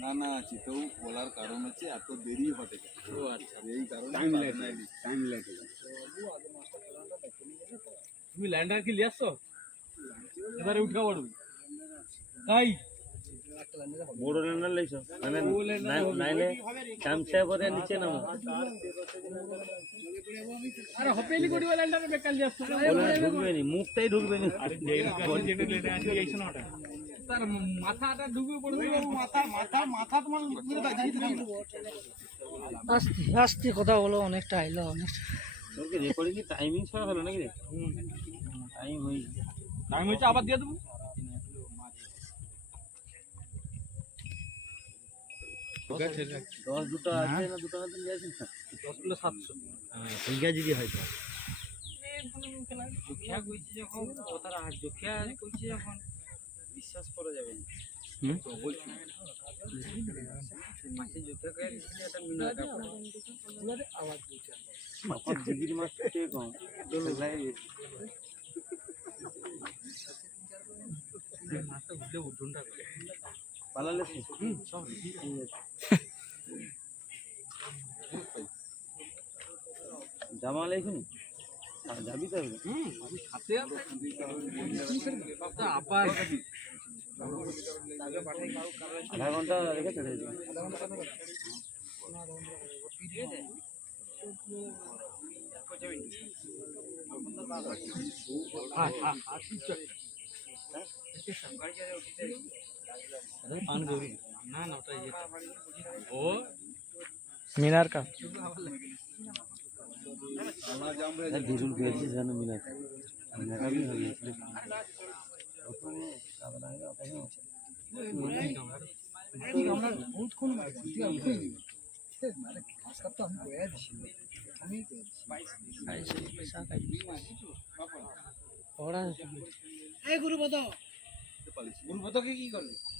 না না চিতেও বলার কারণ হচ্ছে এত দেরি হতে ও আচ্ছা। এই কারণে টাইম লাগে তুমি ল্যান্ডার কি লিয়ে আসছো? এবারে উঠা পড়বে তাই? বড় ল্যান্ডার লাইছো মানে ও ল্যান্ডার হবে। নাইলে চামচা করে নিচে নামো। আরে হপেলি কোটি ল্যান্ডার বেকার লিয়ে আসছো ঢুকবে নি মুখটাই ঢুকবে নি। তার মাথাটা ঢুকে পড়বে মাথা মাথা মাথা তোমার আস্তে আস্তে কথা বলো অনেকটা আইলো অনেকটা। রেকর্ডিং কি টাইমিং ছাড়া হলো নাকি? রে টাইম হই টাইম হয়েছে আবার দিয়ে দেবো দশ দুটো আছে না দুটো হাতে নিয়ে আসিস না দশ কিলো সাতশো ঠিক আছে হয়তো। কইছি যখন বিশ্বাস করা যাবে না। মাসে জোখিয়া কয়ে জামা যাবি তো হুম হাতে আবার আধা ঘণ্টা রেখে চলে যাবে। হ্যাঁ হ্যাঁ হ্যাঁ পান গৌরী না না ওটা ও? মিনার কাপ দিরুল পেয়েছি যেন হবে ওখানে আছে ওরা গুরুপতকে কি করবে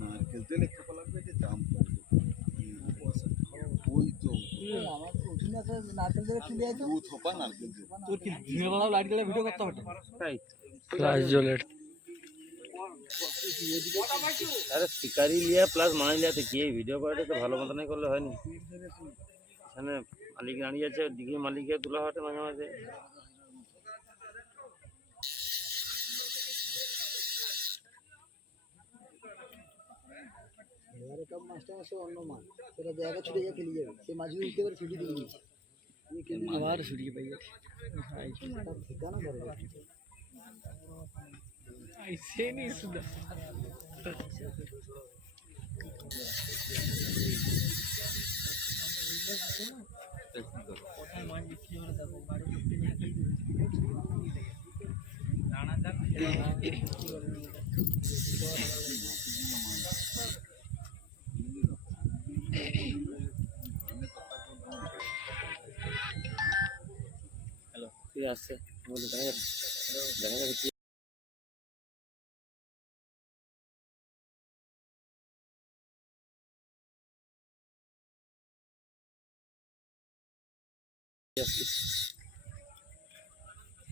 নারকেল তেল একটু লাগবে যে দাম ওই তো আরে শিকারি লিয়া প্লাস মাছ লিয়াতে কি ভিডিও করাটা তো ভালো মতনই করলে হয়নি এখানে মালিক দাঁড়িয়ে আছে দিঘি মালিকের তুলা হাটে মাঝে মাঝে মাছটা আসে অন্য মাছ সেটা জায়গা ছুটে যা ফেলে যাবে সে মাছ উঠতে পারে ছুটি দিয়ে দিয়েছে আবার ছুটি পাই গেছে তার ঠিকানা ধরে আইসে নি সুদা ঠিক আছে। বলে দেখা যাবে দেখা যাবে কি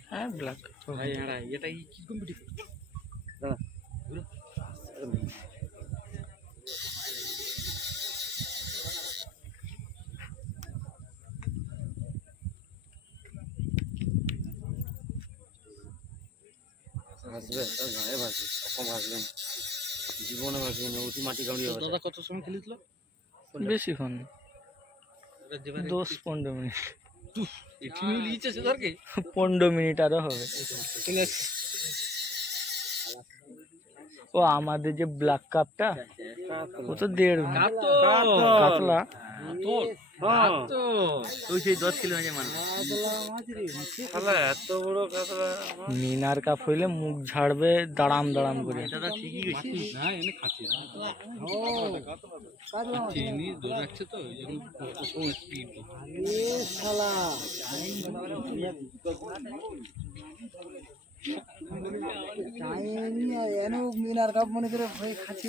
হ্যাঁ ব্ল্যাক ভাই হ্যাঁ এটা কি কম্পিটিশন দাঁড়া। ভাসবে গায়ে ভাসবে কখন ভাসবে? জীবনে ভাসবে না উঠি মাটি কামড়িয়ে দাদা কত সময় খেলেছিল? বেশিক্ষণ। দশ পনেরো মিনিট। পনেরো মিনিট আরও হবে। ও আমাদের যে ব্ল্যাক কাপটা ও তো দেড় কাতো কাতলা। মিনার কাপ হইলে মুখ ঝাড়বে দাঁড়াম দাঁড়াম করে। মিনার কাপ মনে করে খাচ্ছে।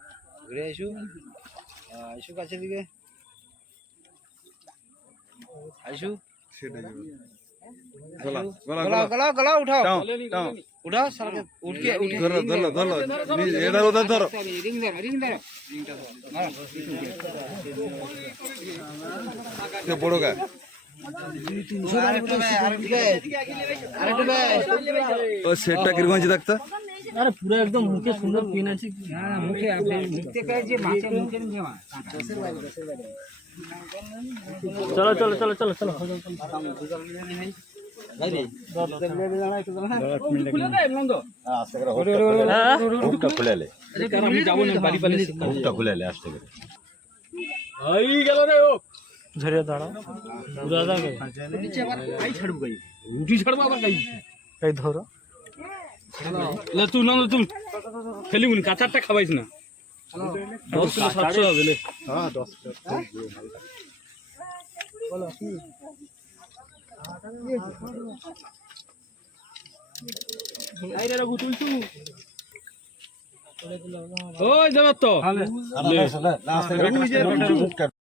ঘুরে ঘুরে আইসু আইসু কাছে দিকে আইসু গলা গলা গলা গলা গলা উঠাও টাও টাও উঠাও সারকে উঠকে উঠকে ধরো ধরো ধরো নি- এটা ওদের ধরো রিং ধরো রিং ধরো সে বড় গা আরেকটু বে আরেকটু বে আরেকটু বে ও সেটটা কিরকম আছে দেখতো আরে পুরো একদম মুখে সুন্দর পিন আছে হ্যাঁ মুখে আপনি মুখতে কাছে মাছে মুখে নেওয়া চলো চলো চলো চলো চলো। আমি যাব না বাড়ি পালে এই গেল রে ও ধরে। না তুই না তুই ফেলিবুনি কাঁচারটা খাবাইস না দশ কিলো সাতশো হবে লে ওই যাবার তো